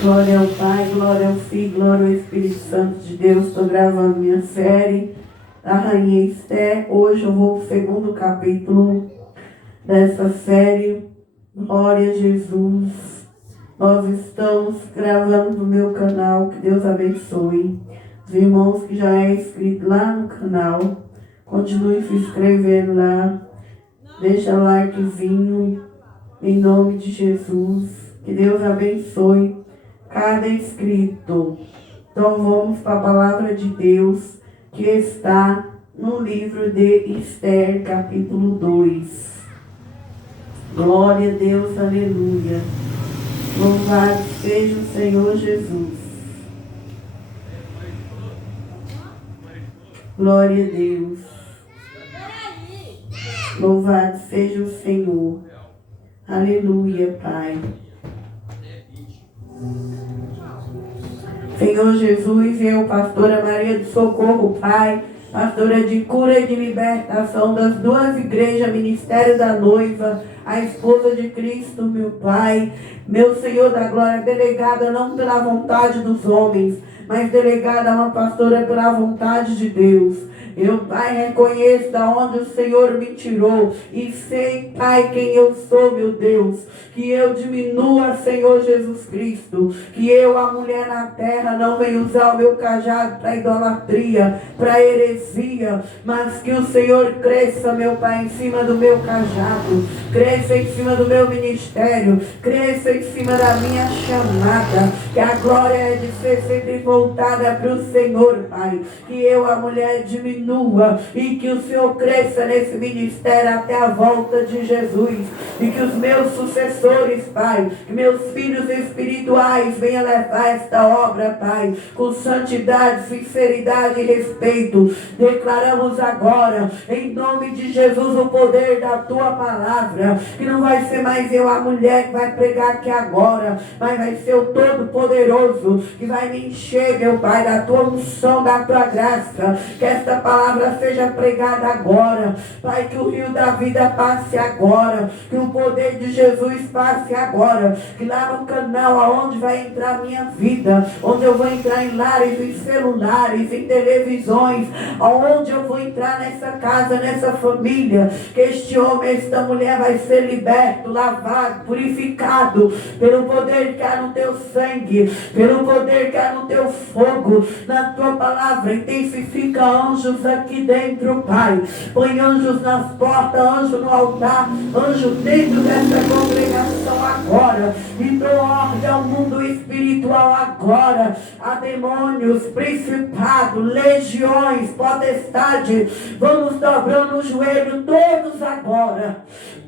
Glória ao Pai, glória ao Filho, glória ao Espírito Santo de Deus. Estou gravando minha série da Rainha Esther. Hoje eu vou para o segundo capítulo dessa série. Glória a Jesus. Nós estamos gravando no meu canal. Que Deus abençoe. Os irmãos que já é inscrito lá no canal, continue se inscrevendo lá. Deixa likezinho em nome de Jesus. Que Deus abençoe cada inscrito. Então vamos para a palavra de Deus que está no livro de Esther, capítulo 2. Glória a Deus, aleluia. Louvado seja o Senhor Jesus. Glória a Deus. Louvado seja o Senhor. Aleluia, Pai. Senhor Jesus, eu, pastora Maria de Socorro, Pai, pastora de cura e de libertação das duas igrejas, Ministério da Noiva, a esposa de Cristo, meu Pai, meu Senhor da glória, delegada não pela vontade dos homens, mas delegada uma pastora pela vontade de Deus. Eu, Pai, reconheço da onde o Senhor me tirou e sei, Pai, quem eu sou, meu Deus. Que eu diminua, Senhor Jesus Cristo. Que eu, a mulher na terra, não venha usar o meu cajado para idolatria, para heresia, mas que o Senhor cresça, meu Pai, em cima do meu cajado, cresça em cima do meu ministério, cresça em cima da minha chamada. Que a glória é de ser sempre voltada para o Senhor, Pai. Que eu, a mulher, diminua e que o Senhor cresça nesse ministério até a volta de Jesus. E que os meus sucessores, Pai, que meus filhos espirituais venham levar esta obra, Pai, com santidade, sinceridade e respeito. Declaramos agora, em nome de Jesus, o poder da Tua palavra. Que não vai ser mais eu, a mulher, que vai pregar aqui agora, mas vai ser o Todo-Poderoso que vai me encher, meu Pai, da Tua unção, da Tua graça. Que esta palavra seja pregada agora, Pai, que o rio da vida passe agora, que o poder de Jesus passe agora, que lá no canal aonde vai entrar minha vida, onde eu vou entrar em lares, em celulares, em televisões, aonde eu vou entrar nessa casa, nessa família, que este homem, esta mulher vai ser liberto, lavado, purificado, pelo poder que há no Teu sangue, pelo poder que há no Teu fogo, na Tua palavra. Intensifica anjos aqui dentro, Pai. Põe anjos nas portas, anjo no altar, anjo dentro dessa congregação agora. E dou ordem ao mundo espiritual agora. A demônios, principados, legiões, potestades. Vamos dobrando o joelho todos agora.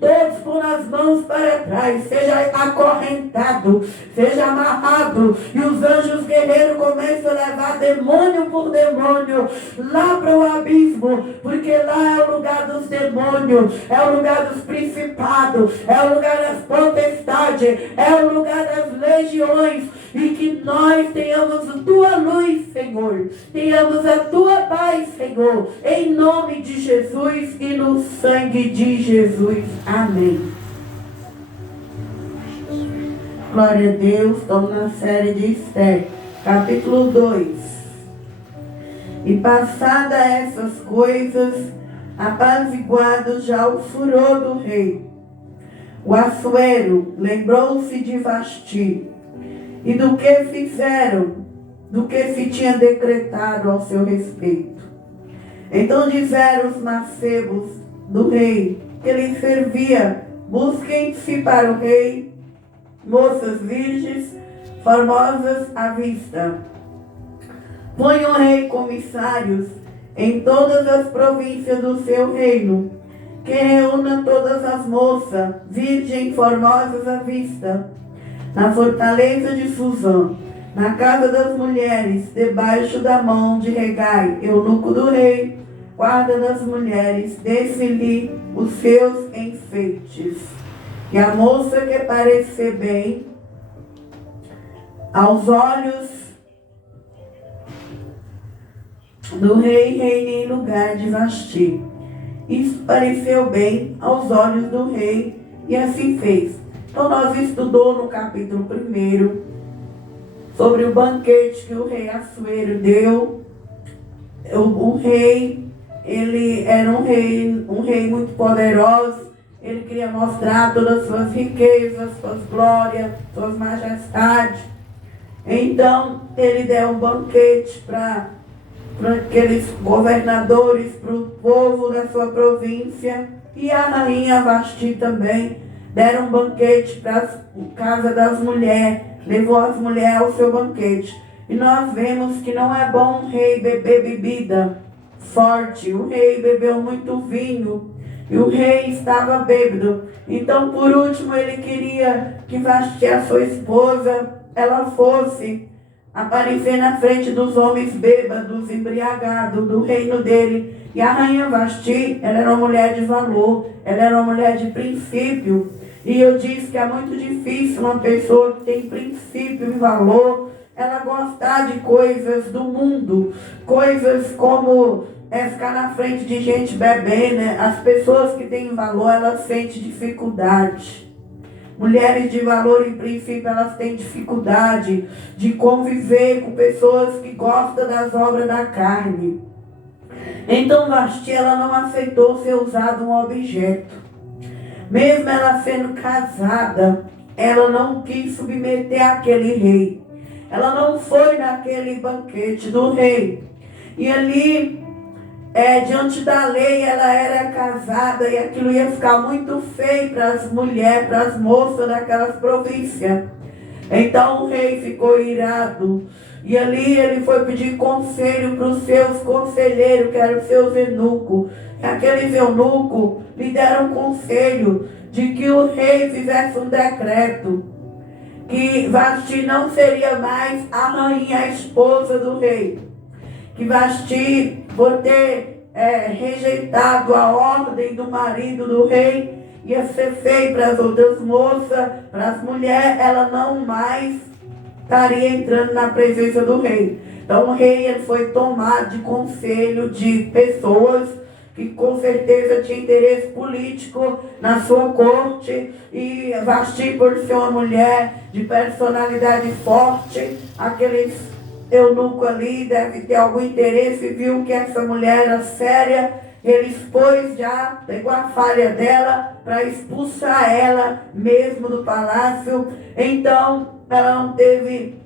Todos com as mãos para trás. Seja acorrentado, seja amarrado. E os anjos guerreiros começam a levar demônio por demônio lá para o abismo, porque lá é o lugar dos demônios, é o lugar dos principados, é o lugar das potestades, é o lugar das legiões. E que nós tenhamos a Tua luz, Senhor, tenhamos a Tua paz, Senhor, em nome de Jesus e no sangue de Jesus. Amém. Glória a Deus. Estamos na série de Esther, capítulo 2. E passada essas coisas, apaziguado já o furor do rei, o Assuero lembrou-se de Vasti e do que fizeram, do que se tinha decretado ao seu respeito. Então disseram os mancebos do rei que lhe servia: busquem-se para o rei moças virgens, formosas à vista. Põe o rei comissários em todas as províncias do seu reino, que reúna todas as moças, virgens formosas à vista, na fortaleza de Suzã, na casa das mulheres, debaixo da mão de Regai, eunuco do rei, guarda das mulheres, desse-lhe os seus enfeites. E a moça que parecer bem aos olhos do rei, reina em lugar de Vasti. Isso pareceu bem aos olhos do rei, e assim fez. Então nós estudamos no capítulo 1 sobre o banquete que o rei Assuero deu. O rei, ele era um rei muito poderoso. Ele queria mostrar todas as suas riquezas, suas glórias, suas majestades. Então ele deu um banquete para aqueles governadores, para o povo da sua província. E a rainha Vasti também deram um banquete para a casa das mulheres. Levou as mulheres ao seu banquete. E nós vemos que não é bom um rei beber bebida forte. O rei bebeu muito vinho e o rei estava bêbado. Então, por último, ele queria que Vasti, a sua esposa, ela fosse aparecer na frente dos homens bêbados, embriagados do reino dele. E a rainha Vasti, ela era uma mulher de valor, ela era uma mulher de princípio. E eu disse que é muito difícil uma pessoa que tem princípio e valor, ela gostar de coisas do mundo, coisas como ficar na frente de gente bebendo, né? As pessoas que têm valor, elas sentem dificuldade. Mulheres de valor e princípio, elas têm dificuldade de conviver com pessoas que gostam das obras da carne. Então Vasti, ela não aceitou ser usada um objeto. Mesmo ela sendo casada, ela não quis submeter aquele rei. Ela não foi naquele banquete do rei. E ali, diante da lei, ela era casada e aquilo ia ficar muito feio para as mulheres, para as moças daquelas províncias. Então o rei ficou irado. E ali ele foi pedir conselho para os seus conselheiros, que eram os seus eunucos. E aqueles eunucos lhe deram conselho de que o rei fizesse um decreto que Vasti não seria mais a rainha, a esposa do rei. Que Vasti, por ter rejeitado a ordem do marido do rei, ia ser feio para as outras moças, para as mulheres, ela não mais estaria entrando na presença do rei. Então o rei, ele foi tomado de conselho de pessoas que com certeza tinha interesse político na sua corte, e Vasti, por ser uma mulher de personalidade forte, aqueles eunuco ali deve ter algum interesse, viu que essa mulher era séria, ele expôs já, pegou a falha dela para expulsar ela mesmo do palácio. Então ela não teve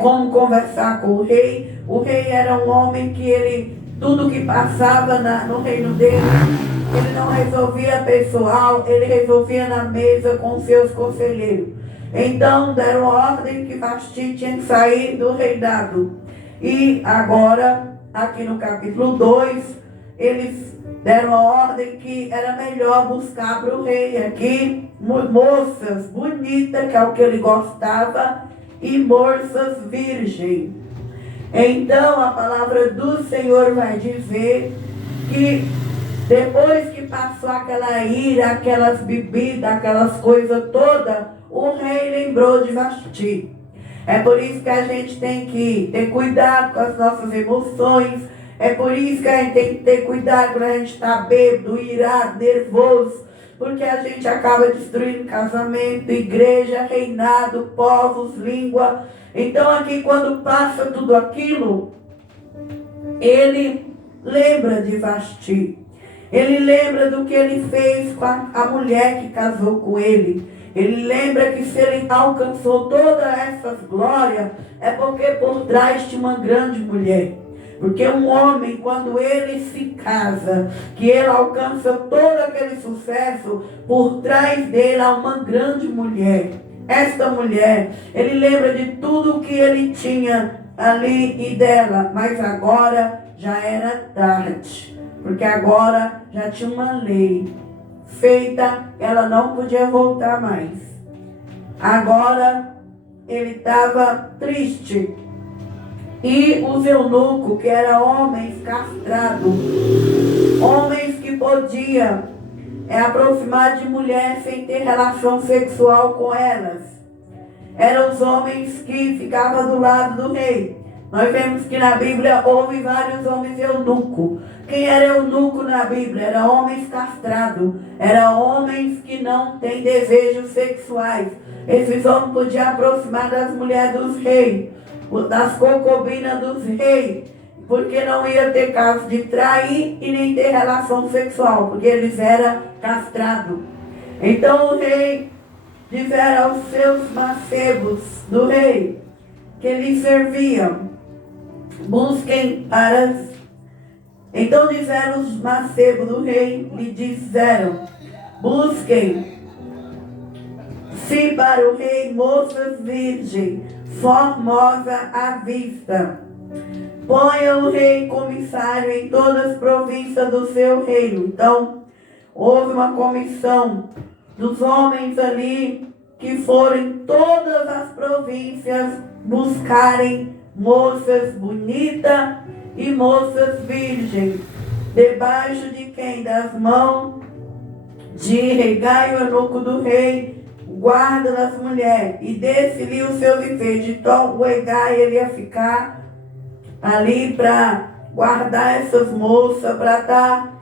como conversar com o rei. O rei era um homem que tudo que passava no reino dele, ele não resolvia pessoal, ele resolvia na mesa com seus conselheiros. Então deram ordem que Vasti tinha que sair do reinado. E agora, aqui no capítulo 2, eles deram a ordem que era melhor buscar para o rei aqui moças bonitas, que é o que ele gostava, e moças virgens. Então a palavra do Senhor vai dizer que depois que passou aquela ira, aquelas bebidas, aquelas coisas todas, o rei lembrou de Vasti. É por isso que a gente tem que ter cuidado com as nossas emoções. É por isso que a gente tem que ter cuidado quando a gente está bêbado, irado, nervoso. Porque a gente acaba destruindo casamento, igreja, reinado, povos, língua. Então aqui, quando passa tudo aquilo, ele lembra de Vasti. Ele lembra do que ele fez com a mulher que casou com ele. Ele lembra que se ele alcançou todas essas glórias, é porque por trás tinha uma grande mulher. Porque um homem, quando ele se casa, que ele alcança todo aquele sucesso, por trás dele há uma grande mulher. Esta mulher, ele lembra de tudo que ele tinha ali e dela, mas agora já era tarde. Porque agora já tinha uma lei feita, ela não podia voltar mais. Agora ele estava triste. E os eunucos, que eram homens castrados, homens que podiam aproximar de mulheres sem ter relação sexual com elas, eram os homens que ficavam do lado do rei. Nós vemos que na Bíblia houve vários homens eunucos. Quem era eunuco na Bíblia? Era homens castrados. Era homens que não têm desejos sexuais. Esses homens podiam aproximar das mulheres dos reis, das concubinas dos reis, porque não ia ter caso de trair e nem ter relação sexual, porque eles eram castrados. Então o rei disseram aos seus mancebos do rei, que lhe serviam, busquem para... Então disseram os mancebos do rei, lhe disseram, busquem sim para o rei moças virgem, formosa à vista. Ponha o rei comissário em todas as províncias do seu reino. Então, houve uma comissão dos homens ali que foram em todas as províncias buscarem moças bonitas e moças virgens. Debaixo de quem? Das mãos de Hegai, o eunuco do rei, guarda das mulheres. E desse-lhe os seus enfeites. Então, o Hegai, ele ia ficar ali para guardar essas moças, para estar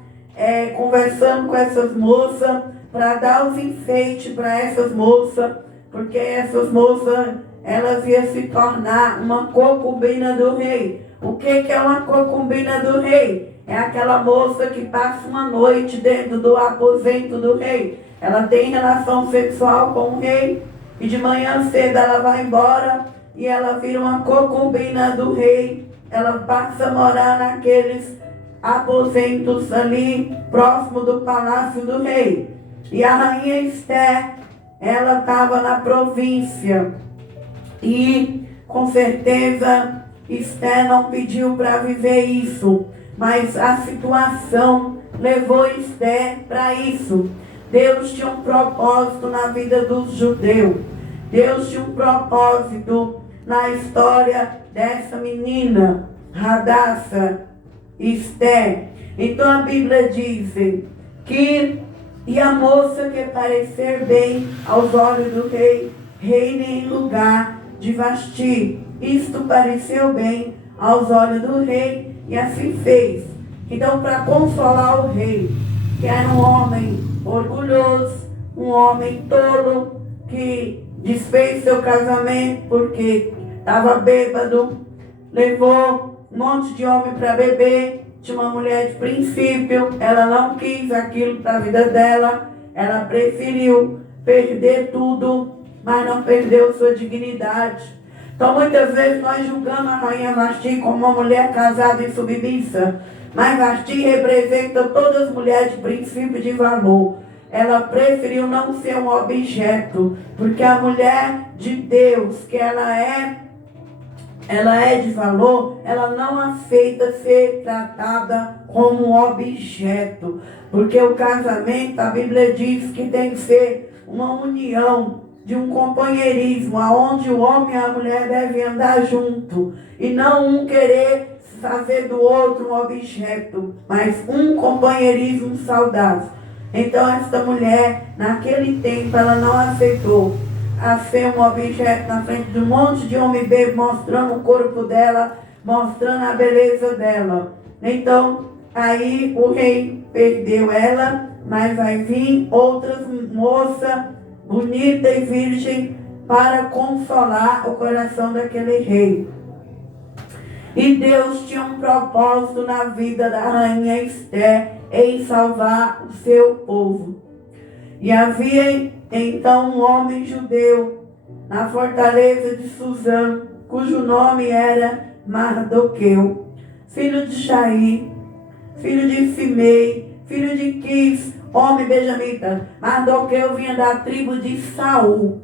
conversando com essas moças, para dar os enfeites para essas moças, porque essas moças, elas iam se tornar uma concubina do rei. O que é uma concubina do rei? É aquela moça que passa uma noite dentro do aposento do rei. Ela tem relação sexual com o rei e de manhã cedo ela vai embora e ela vira uma concubina do rei. Ela passa a morar naqueles aposentos ali, próximo do palácio do rei. E a rainha Esther, ela estava na província. E, com certeza, Esther não pediu para viver isso. Mas a situação levou Esther para isso. Deus tinha um propósito na vida dos judeus. Deus tinha um propósito na história dessa menina, Hadassah, Esther. Então a Bíblia diz que e a moça que parecer bem aos olhos do rei, reine em lugar de Vasti. Isto pareceu bem aos olhos do rei e assim fez. Então, para consolar o rei, que era um homem orgulhoso, um homem tolo, que desfez seu casamento porque estava bêbado, levou um monte de homem para beber, tinha uma mulher de princípio, ela não quis aquilo para a vida dela, ela preferiu perder tudo, mas não perdeu sua dignidade. Então muitas vezes nós julgamos a rainha Vasti como uma mulher casada em submissa, mas Vasti representa todas as mulheres de princípio e de valor. Ela preferiu não ser um objeto, porque a mulher de Deus, que ela é de valor, ela não aceita ser tratada como um objeto. Porque o casamento, a Bíblia diz que tem que ser uma união, de um companheirismo, onde o homem e a mulher devem andar junto. E não um querer fazer do outro um objeto, mas um companheirismo saudável. Então esta mulher, naquele tempo, ela não aceitou a ser um objeto na frente de um monte de homem bebo, mostrando o corpo dela, mostrando a beleza dela. Então, aí o rei perdeu ela, mas vai vir outras moças bonita e virgem para consolar o coração daquele rei. E Deus tinha um propósito na vida da rainha Esther em salvar o seu povo. E havia então um homem judeu na fortaleza de Suzã, cujo nome era Mardoqueu, filho de Jair, filho de Simei, filho de Quis, homem benjamita. Mardoqueu vinha da tribo de Saul.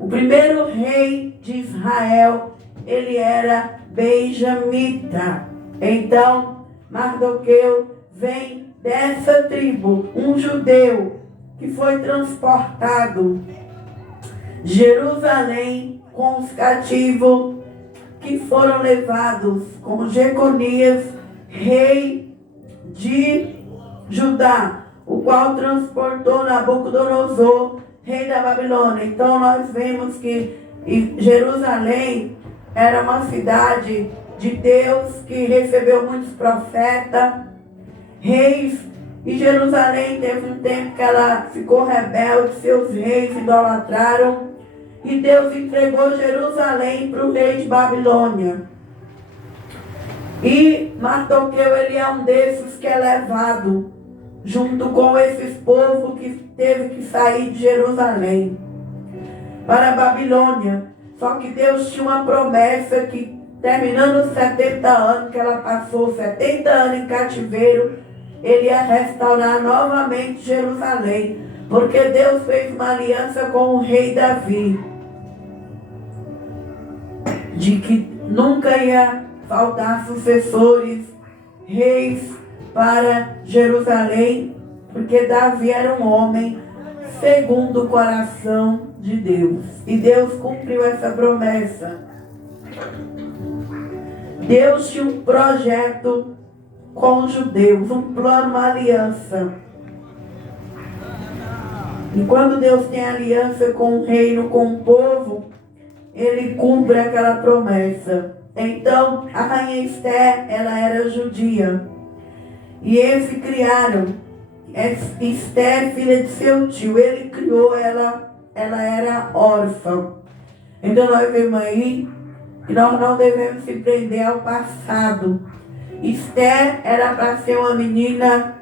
O primeiro rei de Israel, ele era benjamita. Então, Mardoqueu vem dessa tribo, um judeu que foi transportado de Jerusalém com os cativos que foram levados com Jeconias, rei de Judá, o qual transportou Nabucodonosor, rei da Babilônia. Então nós vemos que em Jerusalém era uma cidade de Deus que recebeu muitos profetas, reis, e Jerusalém teve um tempo que ela ficou rebelde, seus reis idolatraram, e Deus entregou Jerusalém para o rei de Babilônia. E Mardoqueu, ele é um desses que é levado, junto com esses povos que teve que sair de Jerusalém para a Babilônia. Só que Deus tinha uma promessa que, terminando os 70 anos, que ela passou 70 anos em cativeiro, ele ia restaurar novamente Jerusalém, porque Deus fez uma aliança com o rei Davi, de que nunca ia faltar sucessores, reis para Jerusalém, porque Davi era um homem segundo o coração de Deus. E Deus cumpriu essa promessa. Deus tinha um projeto com os judeus, um plano, uma aliança. E quando Deus tem aliança com o reino, com o povo, ele cumpre aquela promessa. Então, a rainha Esther, ela era judia. E eles se criaram. Esther, filha de seu tio, ele criou ela era órfã. Então nós vemos aí que nós não devemos se prender ao passado. Esther era para ser uma menina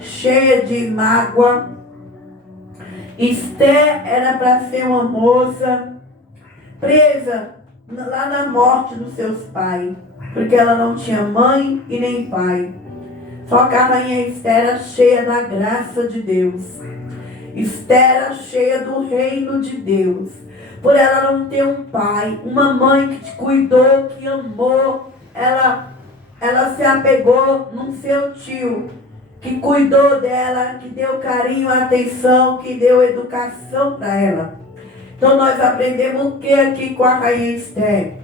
cheia de mágoa. Esther era para ser uma moça presa lá na morte dos seus pais, porque ela não tinha mãe e nem pai. Só que a rainha Esther era cheia da graça de Deus. Esther era cheia do reino de Deus. Por ela não ter um pai, uma mãe que te cuidou, que amou, ela se apegou num seu tio, que cuidou dela, que deu carinho, atenção, que deu educação para ela. Então nós aprendemos o que aqui com a rainha Esther?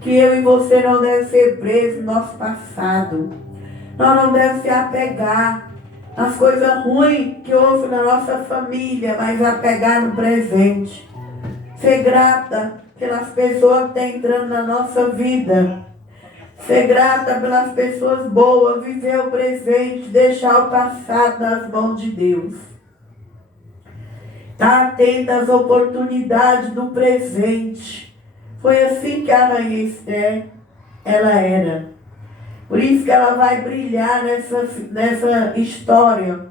Que eu e você não devemos ser presos no nosso passado. Nós não devemos se apegar nas coisas ruins que houve na nossa família, mas apegar no presente. Ser grata pelas pessoas que estão entrando na nossa vida. Ser grata pelas pessoas boas, viver o presente, deixar o passado nas mãos de Deus. Estar atenta às oportunidades do presente. Foi assim que a rainha Esther, ela era. Por isso que ela vai brilhar nessa história.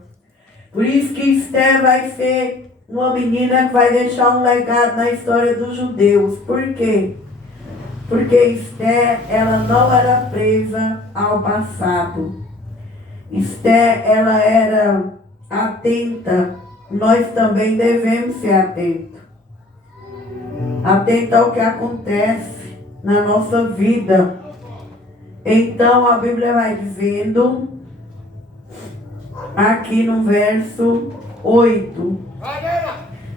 Por isso que Esther vai ser uma menina que vai deixar um legado na história dos judeus. Por quê? Porque Esther, ela não era presa ao passado. Esther, ela era atenta. Nós também devemos ser atentos. Atento ao que acontece na nossa vida. Então a Bíblia vai dizendo, aqui no verso 8.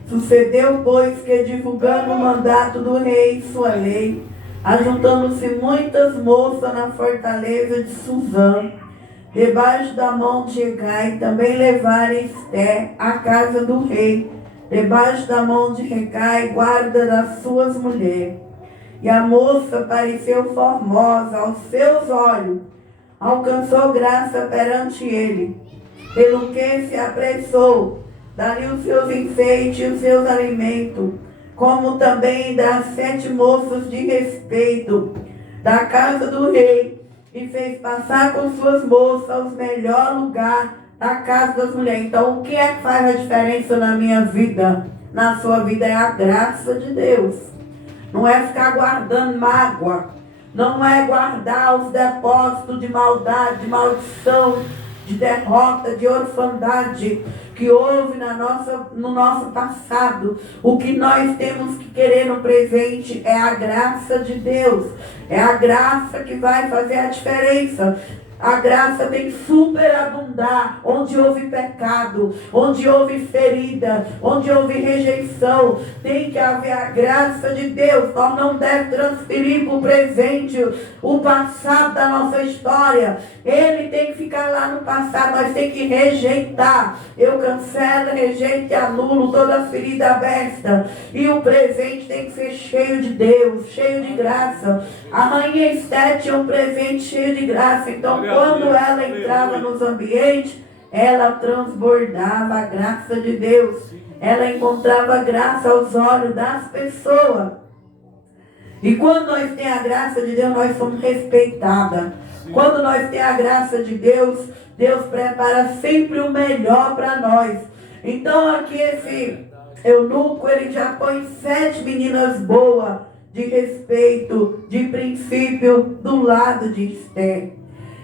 Sucedeu, pois, que divulgando o mandato do rei e sua lei, ajuntando-se muitas moças na fortaleza de Suzã, debaixo da mão de Hegai, também levaram Esther à casa do rei, debaixo da mão de Hegai, guarda das suas mulheres. E a moça pareceu formosa aos seus olhos, alcançou graça perante ele, pelo que se apressou, dali os seus enfeites e os seus alimentos, como também das 7 moças de respeito da casa do rei, e fez passar com suas moças os melhores lugares da casa das mulheres. Então, o que é que faz a diferença na minha vida, na sua vida? É a graça de Deus. Não é ficar guardando mágoa. Não é guardar os depósitos de maldade, de maldição, de derrota, de orfandade que houve no nosso passado. O que nós temos que querer no presente é a graça de Deus. É a graça que vai fazer a diferença. A graça tem que superabundar onde houve pecado, onde houve ferida, onde houve rejeição. Tem que haver a graça de Deus. Nós não devemos transferir para o presente o passado da nossa história. Ele tem que ficar lá no passado. Nós temos que rejeitar. Eu cancelo, rejeito e anulo toda a ferida aberta. E o presente tem que ser cheio de Deus, cheio de graça. A rainha Esther tinha um presente cheio de graça. Então, quando ela entrava nos ambientes, ela transbordava a graça de Deus. Ela encontrava graça aos olhos das pessoas. E quando nós temos a graça de Deus, nós somos respeitadas. Quando nós temos a graça de Deus, Deus prepara sempre o melhor para nós. Então aqui esse eunuco, ele já põe 7 meninas boas, de respeito, de princípio, do lado de Esther.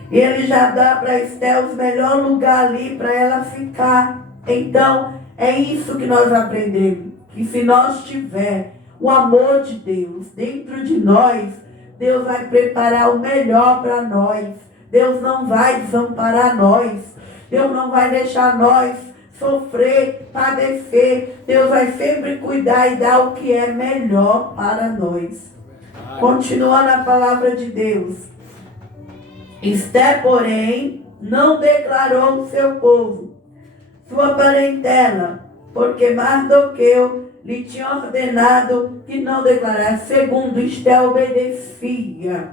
E ele já dá para Esther os melhores lugares ali para ela ficar. Então, é isso que nós aprendemos. Que se nós tiver o amor de Deus dentro de nós, Deus vai preparar o melhor para nós. Deus não vai desamparar nós. Deus não vai deixar nós sofrer, padecer. Deus vai sempre cuidar e dar o que é melhor para nós. Continuando a palavra de Deus. Esther, porém, não declarou o seu povo, sua parentela, porque Mardoqueu lhe tinha ordenado que não declarasse. Segundo, Esther obedecia.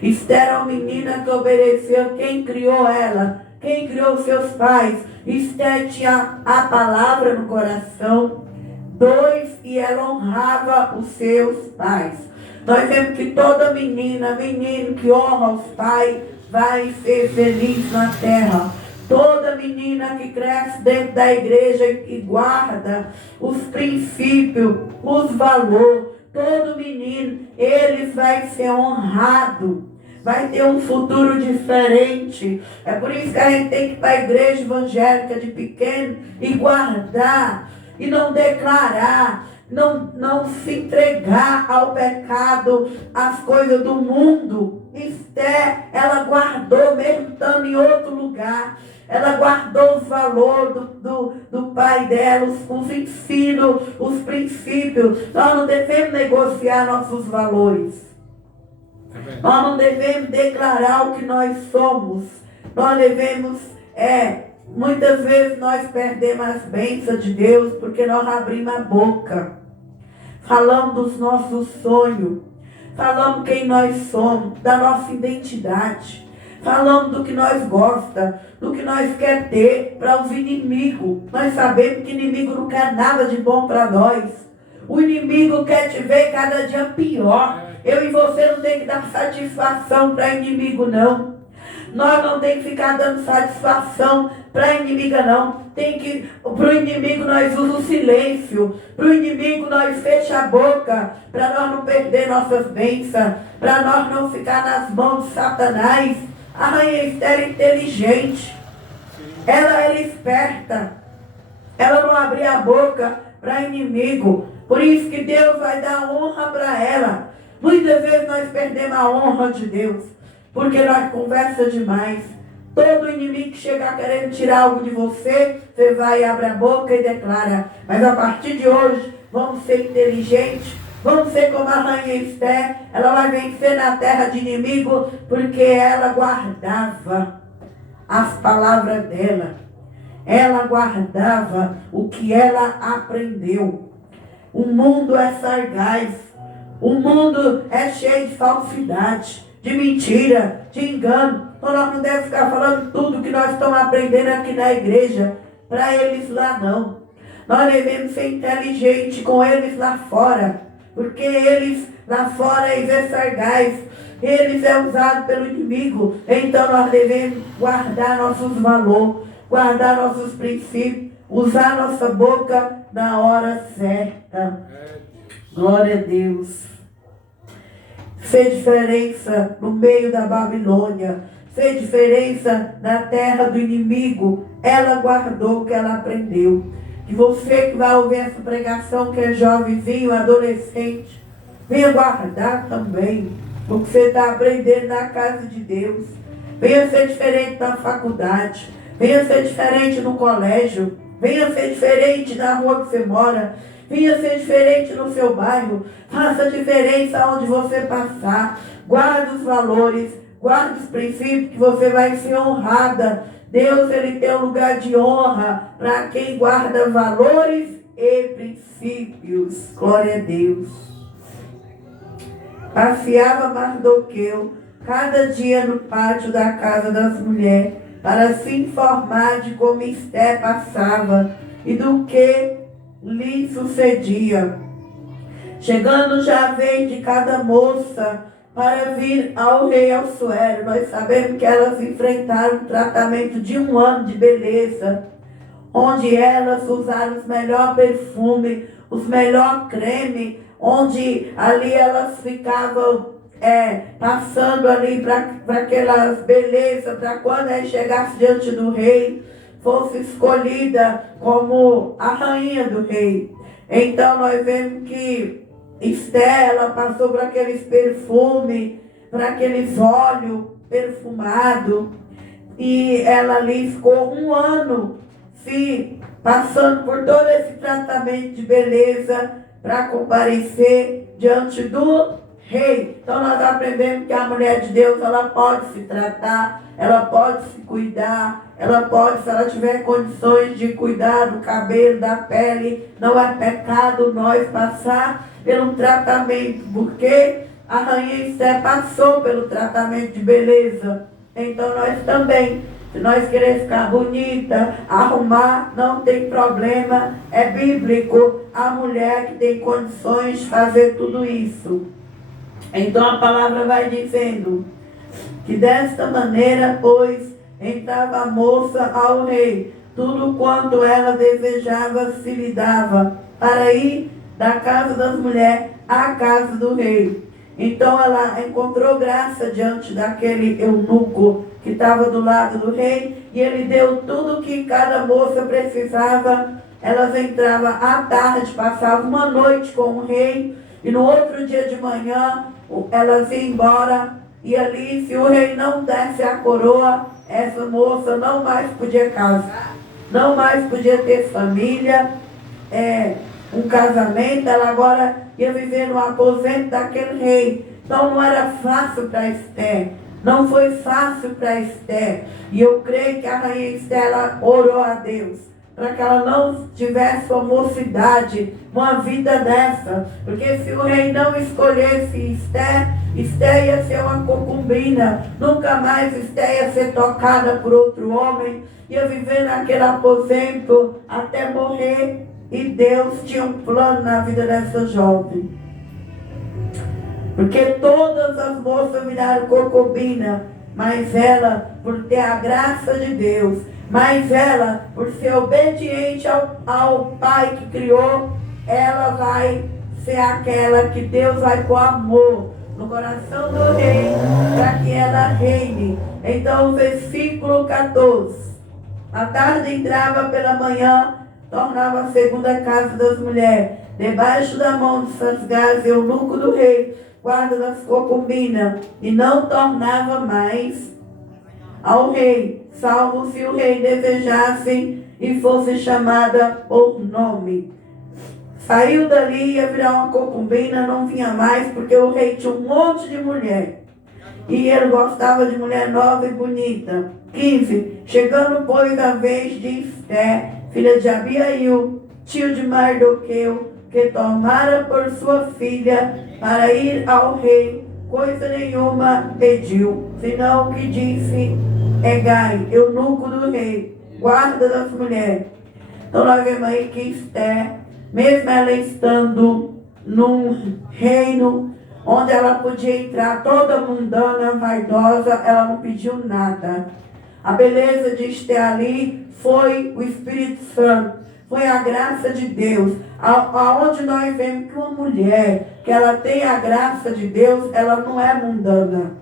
Esther era uma menina que obedeceu quem criou ela, quem criou seus pais. Esther tinha a palavra no coração. 2, e ela honrava os seus pais. Nós vemos que toda menina, menino que honra os pais, vai ser feliz na terra. Toda menina que cresce dentro da igreja e guarda os princípios, os valores, todo menino, ele vai ser honrado, vai ter um futuro diferente. É por isso que a gente tem que ir para a igreja evangélica de pequeno e guardar, e não declarar, não se entregar ao pecado, às coisas do mundo. Esther, ela guardou, mesmo estando em outro lugar, ela guardou os valores do pai dela, os ensinos, os princípios. Nós não devemos negociar nossos valores. Nós não devemos declarar o que nós somos. Nós devemos, muitas vezes nós perdemos as bênçãos de Deus porque nós abrimos a boca. Falamos dos nossos sonhos. Falamos quem nós somos, da nossa identidade. Falamos do que nós gostamos, do que nós quer ter para os inimigos. Nós sabemos que o inimigo não quer nada de bom para nós. O inimigo quer te ver cada dia pior. Eu e você não tem que dar satisfação para inimigo, não. Nós não tem que ficar dando satisfação para inimiga, não. Tem que, para o inimigo nós usamos o silêncio. Para o inimigo nós fechamos a boca, para nós não perder nossas bênçãos, para nós não ficar nas mãos de Satanás. A rainha Esther é inteligente. Ela era esperta. Ela não abria a boca para inimigo. Por isso que Deus vai dar honra para ela. Muitas vezes nós perdemos a honra de Deus, porque nós conversamos demais. Todo inimigo que chegar querendo tirar algo de você, você vai e abre a boca e declara. Mas a partir de hoje, vamos ser inteligentes. Vamos ser como a rainha Esther. Ela vai vencer na terra de inimigo, porque ela guardava as palavras dela. Ela guardava o que ela aprendeu. O mundo é sargaz. O mundo é cheio de falsidade, de mentira, de engano. Então nós não devemos ficar falando tudo que nós estamos aprendendo aqui na igreja para eles lá, não. Nós devemos ser inteligentes com eles lá fora. Porque eles lá fora, eles é sargaz. Eles é usado pelo inimigo. Então nós devemos guardar nossos valores, guardar nossos princípios, usar nossa boca na hora certa. Glória a Deus. Fez diferença no meio da Babilônia. Fez diferença na terra do inimigo. Ela guardou o que ela aprendeu. E você que vai ouvir essa pregação, que é jovenzinho, adolescente, venha guardar também o que você está aprendendo na casa de Deus. venha ser diferente na faculdade, venha ser diferente no colégio, venha ser diferente na rua que você mora, venha ser diferente no seu bairro, faça diferença onde você passar, guarde os valores, guarde os princípios que você vai ser honrada. Deus, ele tem um lugar de honra para quem guarda valores e princípios. Glória a Deus. Passeava Mardoqueu cada dia no pátio da casa das mulheres para se informar de como Esther passava e do que lhe sucedia. Chegando já a vez de cada moça para vir ao rei Assuero, nós sabemos que elas enfrentaram um tratamento de 1 ano de beleza, onde elas usaram os melhores perfumes, os melhores cremes, onde ali elas ficavam passando ali para aquelas belezas, para quando elas chegassem diante do rei, fosse escolhida como a rainha do rei. Então nós vemos que Esther, ela passou por aqueles perfumes, por aqueles óleos perfumados, e ela ali ficou 1 ano se passando por todo esse tratamento de beleza para comparecer diante do rei. Então nós aprendemos que a mulher de Deus, ela pode se tratar, ela pode se cuidar, ela pode, se ela tiver condições de cuidar do cabelo, da pele, não é pecado nós passar pelo tratamento, porque a rainha Esther passou pelo tratamento de beleza. Então nós também, se nós queremos ficar bonita, arrumar, não tem problema, é bíblico a mulher que tem condições de fazer tudo isso. Então a palavra vai dizendo que desta maneira, pois, entrava a moça ao rei, tudo quanto ela desejava se lhe dava, para ir da casa das mulheres à casa do rei. Então ela encontrou graça diante daquele eunuco que estava do lado do rei, e ele deu tudo que cada moça precisava. Elas entravam à tarde, passavam uma noite com o rei, e no outro dia de manhã elas iam embora, e ali, se o rei não desse a coroa, essa moça não mais podia casar, não mais podia ter família, um casamento. Ela agora ia viver no aposento daquele rei. Então não era fácil para Esther, não foi fácil para Esther, e eu creio que a rainha Esther, ela orou a Deus para que ela não tivesse uma mocidade, uma vida dessa, porque se o rei não escolhesse Esther, Esther ia ser uma concubina, nunca mais Esther ia ser tocada por outro homem, ia viver naquele aposento até morrer, e Deus tinha um plano na vida dessa jovem, porque todas as moças viraram concubina, mas ela, por ter a graça de Deus, mas ela, por ser obediente ao Pai que criou, ela vai ser aquela que Deus vai pôr amor no coração do rei, para que ela reine. Então, versículo 14. À tarde entrava pela manhã, tornava a segunda casa das mulheres, debaixo da mão de Sansgás, eunuco do rei, guarda das concubinas, e não tornava mais ao rei, salvo se o rei desejasse e fosse chamada por nome. Saiu dali, ia virar uma concubina, não vinha mais, porque o rei tinha um monte de mulher, e ele gostava de mulher nova e bonita. 15. Chegando, pois, a vez de Esther, filha de Abiail, tio de Mardoqueu, que tomara por sua filha para ir ao rei, coisa nenhuma pediu, senão o que disse Hegai, eunuco do rei, guarda das mulheres. Então nós vemos aí que Esther, mesmo ela estando num reino onde ela podia entrar toda mundana, vaidosa, ela não pediu nada. A beleza de Esther ali foi o Espírito Santo, foi a graça de Deus. Aonde nós vemos que uma mulher, que ela tem a graça de Deus, ela não é mundana,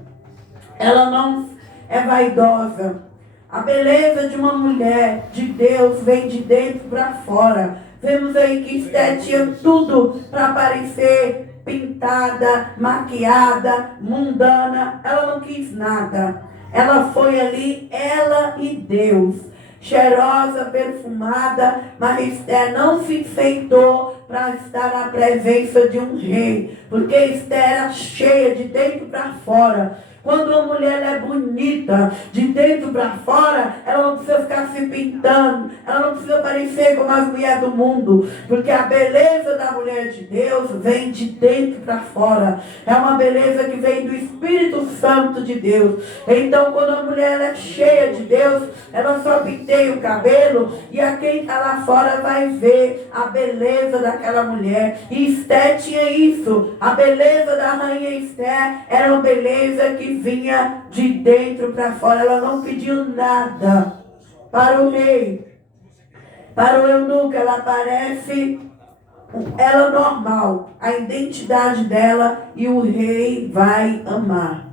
ela não é vaidosa. A beleza de uma mulher de Deus vem de dentro para fora. Vemos aí que Esther tinha tudo para parecer pintada, maquiada, mundana. Ela não quis nada. Ela foi ali, ela e Deus. Cheirosa, perfumada, mas Esther não se enfeitou para estar na presença de um rei, porque Esther era cheia de dentro para fora. Quando uma mulher é bonita, de dentro para fora, ela não precisa ficar se pintando, ela não precisa parecer como as mulheres do mundo, porque a beleza da mulher de Deus vem de dentro para fora. É uma beleza que vem do Espírito Santo de Deus. Então, quando a mulher é cheia de Deus, ela só penteia o cabelo e a quem está lá fora vai ver a beleza daquela mulher. E Esther tinha isso. A beleza da rainha Esther era uma beleza que vinha de dentro para fora. Ela não pediu nada para o rei. Para o eunuco, ela parece ela normal. A identidade dela e o rei vai amar.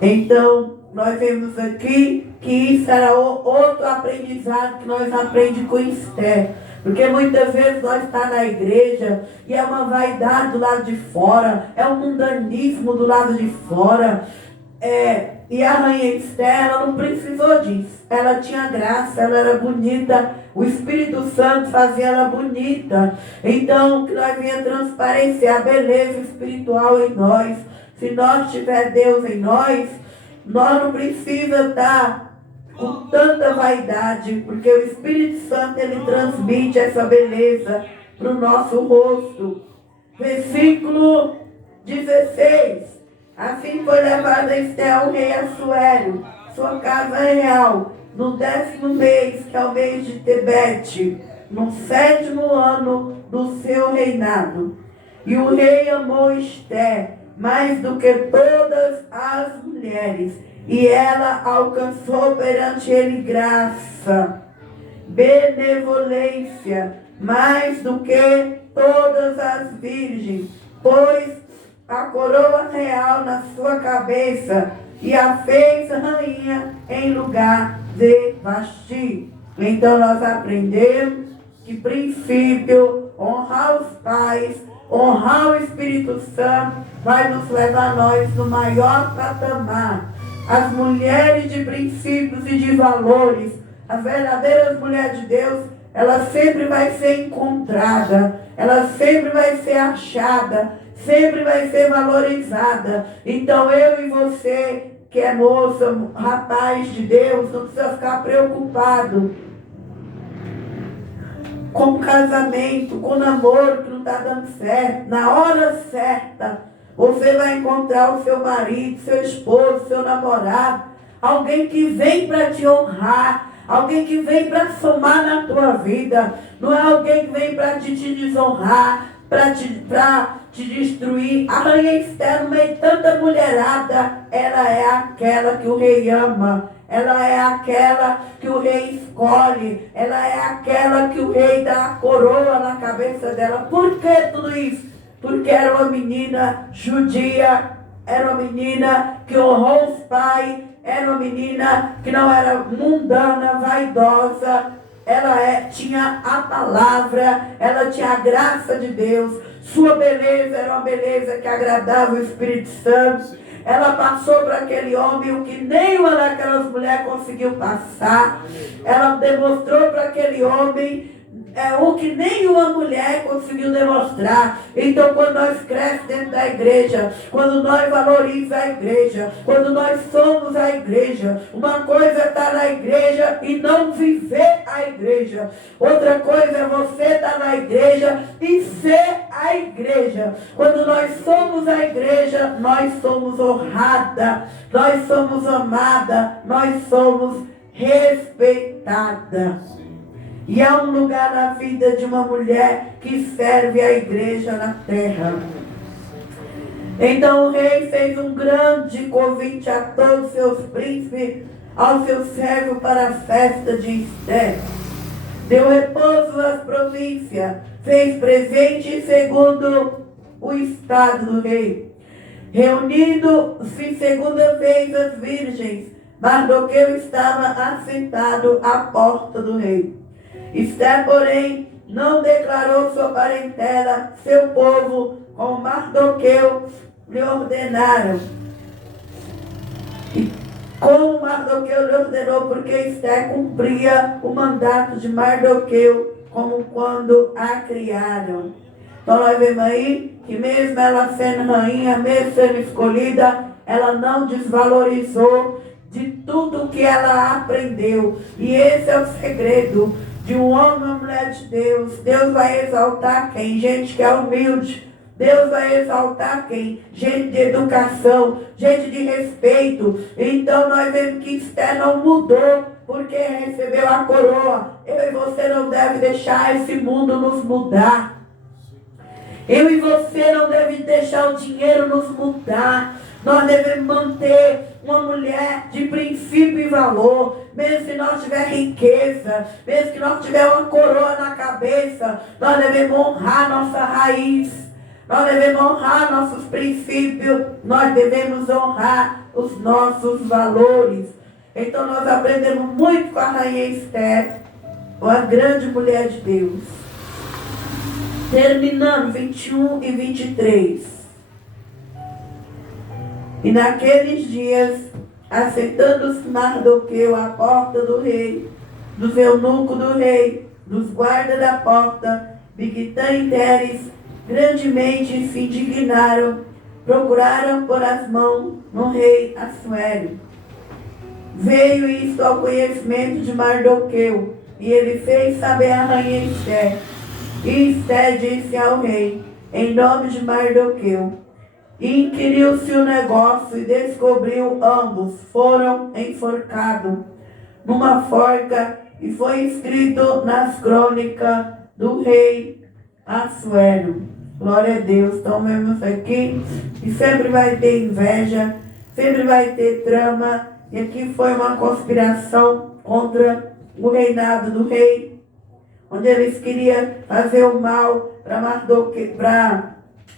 Então, nós vemos aqui que isso era outro aprendizado que nós aprendemos com Esther. Porque muitas vezes nós estamos na igreja e é uma vaidade do lado de fora, é um mundanismo do lado de fora. E a rainha Esther, ela não precisou disso. Ela tinha graça, ela era bonita. O Espírito Santo fazia ela bonita. Então, que nós venha transparecer a beleza espiritual em nós. Se nós tiver Deus em nós, nós não precisamos estar com tanta vaidade, porque o Espírito Santo, ele transmite essa beleza para o nosso rosto. Versículo 16. Assim foi levada Esther ao rei Assuero, sua casa real, no 10º mês, que é o mês de Tebete, no 7º ano do seu reinado. E o rei amou Esther mais do que todas as mulheres, e ela alcançou perante ele graça, benevolência, mais do que todas as virgens, pois a coroa real na sua cabeça e a fez rainha em lugar de Vasti. Então nós aprendemos que princípio, honrar os pais, honrar o Espírito Santo, vai nos levar nós no maior patamar. As mulheres de princípios e de valores, as verdadeiras mulheres de Deus, ela sempre vai ser encontrada, ela sempre vai ser achada, sempre vai ser valorizada. Então eu e você, que é moça, rapaz de Deus, não precisa ficar preocupado com o casamento, com o namoro que não está dando certo. Na hora certa, você vai encontrar o seu marido, seu esposo, seu namorado, alguém que vem para te honrar, alguém que vem para somar na tua vida. Não é alguém que vem para te desonrar, para te destruir. A rainha Esther, no meio de tanta mulherada, ela é aquela que o rei ama. Ela é aquela que o rei escolhe. Ela é aquela que o rei dá a coroa na cabeça dela. Por que tudo isso? Porque era uma menina judia, era uma menina que honrou os pais, era uma menina que não era mundana, vaidosa. Ela tinha a palavra, ela tinha a graça de Deus. Sua beleza era uma beleza que agradava o Espírito Santo. Ela passou para aquele homem o que nenhuma daquelas mulheres conseguiu passar. Ela demonstrou para aquele homem o que nenhuma mulher conseguiu demonstrar. Então, quando nós crescemos dentro da igreja, quando nós valorizamos a igreja, quando nós somos a igreja, uma coisa é estar na igreja e não viver a igreja. Outra coisa é você estar na igreja e ser a igreja. Quando nós somos a igreja, nós somos honrada, nós somos amada, nós somos respeitada. E há um lugar na vida de uma mulher que serve a igreja na terra. Então o rei fez um grande convite a todos os seus príncipes, aos seus servos para a festa de Esther. Deu repouso às províncias, fez presente segundo o estado do rei. Reunindo-se segunda vez as virgens, Mardoqueu estava assentado à porta do rei. Esther, porém, não declarou sua parentela, seu povo, como Mardoqueu lhe ordenaram. Como Mardoqueu lhe ordenou, porque Esther cumpria o mandato de Mardoqueu, como quando a criaram. Então nós vemos aí que mesmo ela sendo rainha, mesmo sendo escolhida, ela não desvalorizou de tudo que ela aprendeu. E esse é o segredo de um homem ou mulher de Deus. Deus vai exaltar quem? Gente que é humilde. Deus vai exaltar quem? Gente de educação, gente de respeito. Então nós vemos que Esther não mudou porque recebeu a coroa. Eu e você não deve deixar esse mundo nos mudar. Eu e você não devemos deixar o dinheiro nos mudar. Nós devemos manter uma mulher de princípio e valor. Mesmo se nós tiver riqueza, mesmo que nós tiver uma coroa na cabeça, nós devemos honrar nossa raiz. Nós devemos honrar nossos princípios. Nós devemos honrar os nossos valores. Então nós aprendemos muito com a rainha Esther, uma grande mulher de Deus. Terminando 21 e 23. E naqueles dias, assentando-se Mardoqueu à porta do rei, dos eunucos do rei, dos guardas da porta, Bigtã e Teres, grandemente se indignaram, procuraram pôr as mãos no rei Assuero. Veio isto ao conhecimento de Mardoqueu, e ele fez saber a rainha Esther. E Esther disse ao rei, em nome de Mardoqueu. E inquiriu-se o negócio e descobriu ambos foram enforcados numa forca e foi escrito nas crônicas do rei Assuero. Glória a Deus. Então vemos aqui que sempre vai ter inveja, sempre vai ter trama. E aqui foi uma conspiração contra o reinado do rei, onde eles queriam fazer o mal para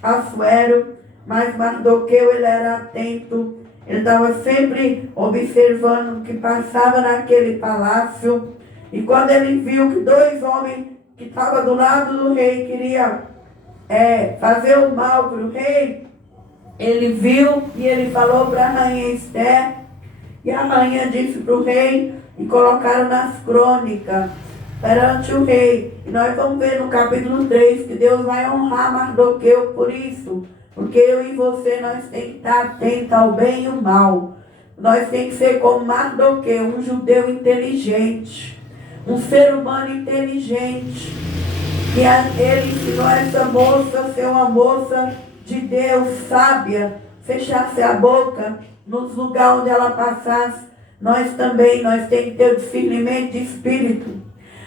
Assuero. Mas Mardoqueu, ele era atento, ele estava sempre observando o que passava naquele palácio. E quando ele viu que dois homens que estavam do lado do rei queriam fazer o mal para o rei, ele viu e ele falou para a rainha Esther. E a rainha disse para o rei e colocaram nas crônicas perante o rei. E nós vamos ver no capítulo 3 que Deus vai honrar Mardoqueu por isso. Porque eu e você, nós temos que estar atentos ao bem e ao mal. Nós temos que ser como Mardoqueu, um judeu inteligente, um ser humano inteligente. E ele ensinou essa moça a ser uma moça de Deus, sábia, fechasse a boca nos lugares onde ela passasse. Nós também, nós temos que ter o discernimento de espírito.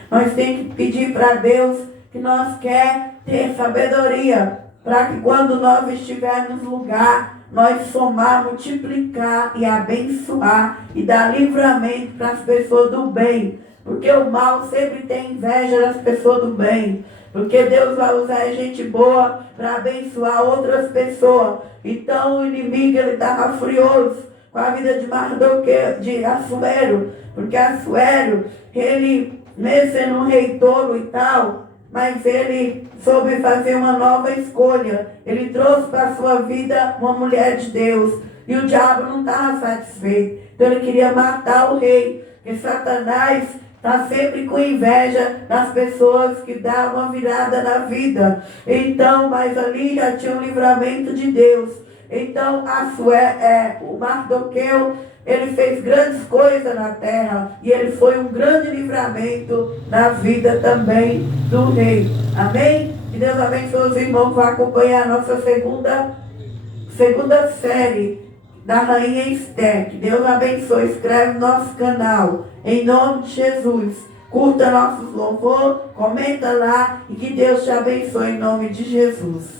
Nós temos que pedir para Deus que nós quer ter sabedoria, para que quando nós estivermos no lugar, nós somar, multiplicar e abençoar e dar livramento para as pessoas do bem. Porque o mal sempre tem inveja das pessoas do bem. Porque Deus vai usar gente boa para abençoar outras pessoas. Então o inimigo, ele estava furioso com a vida de Mardoqueu, de Assuero. Porque Assuero, ele, mesmo sendo um rei tolo e tal, mas ele soube fazer uma nova escolha. Ele trouxe para a sua vida uma mulher de Deus. E o diabo não estava satisfeito. Então ele queria matar o rei. Porque Satanás está sempre com inveja das pessoas que dão uma virada na vida. Então, mas ali já tinha um livramento de Deus. Então, o Mardoqueu, ele fez grandes coisas na terra. E ele foi um grande livramento na vida também do rei. Amém? Que Deus abençoe os irmãos que vão acompanhar a nossa segunda série da rainha Esther. Que Deus abençoe. Inscreve no nosso canal. Em nome de Jesus. Curta nossos louvor, comenta lá e que Deus te abençoe em nome de Jesus.